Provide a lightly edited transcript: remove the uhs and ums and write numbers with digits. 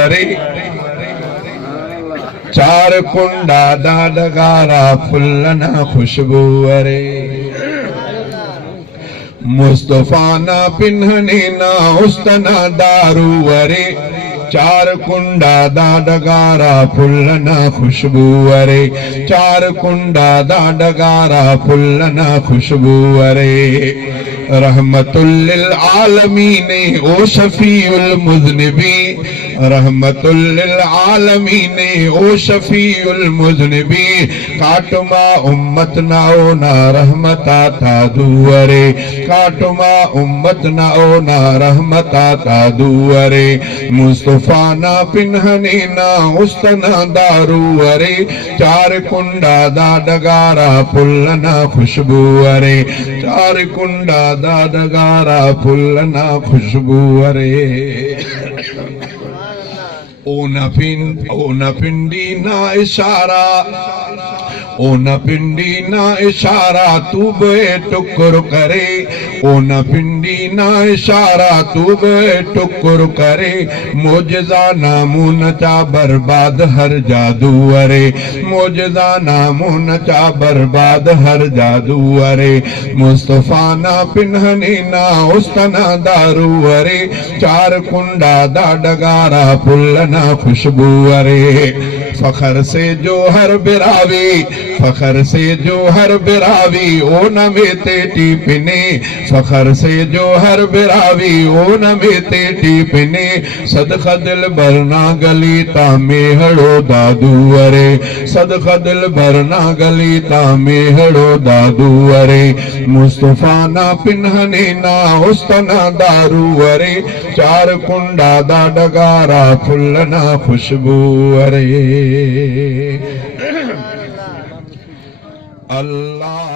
वरे चार कुंडा दाडगारा फुल्लना खुशबू वरे मुस्तफा ना पिन्हने ना उस्तना दारू वरे चार कुंडा दाडगारा फुल्लना खुशबू वरे चार कुंडा दाडगारा फुल्लना खुशबू वरे रहमतुल लिल आलमीन ओ शफीउल मुज़निबी रहमतुल लिल आलमीन ओ शफीउल मुज़निबी काटुमा उम्मत ना ओ ना रहमता था दुवरे काटुमा उम्मत ना ओ ना रहमता था दुवरे मुस्तफा ना पिन्हने ना उस्तना दारू वरे चार कुंडा दाडगारा फुल्लना खुशबू वरे चार कुंडा दाडगारा फुल्लना खुशबू वरे ओ न पिंडी ना इशारा ओ न पिंडी ना इशारा तू बे टुकुर करे ओ न पिंडी ना इशारा तू बे टुकुर करे मोजज़ा नामून चा बर्बाद हर जादू वरे मोजज़ा नामून चा बर्बाद हर जादू वरे मुस्तफा ना पिन्हने ना उस्तना दारू वरे चार कुंडा दाडगारा फुल्लना खुशबू वरे फखर से जो हर बिरावी फखर से जो हर बिरावी ओ न मेते टीपने फखर से जो हर बिरावी ओ न मेते टीपने सदका दिल भरना गली ता मेहड़ो दादू वरे सदका दिल भरना गली ता मेहड़ो दादू वरे मुस्तफा ना पिन्हने ना उस्तना दारू वरे चार कुंडा दाडगारा फुल्लना खुशबू वरे अल्लाह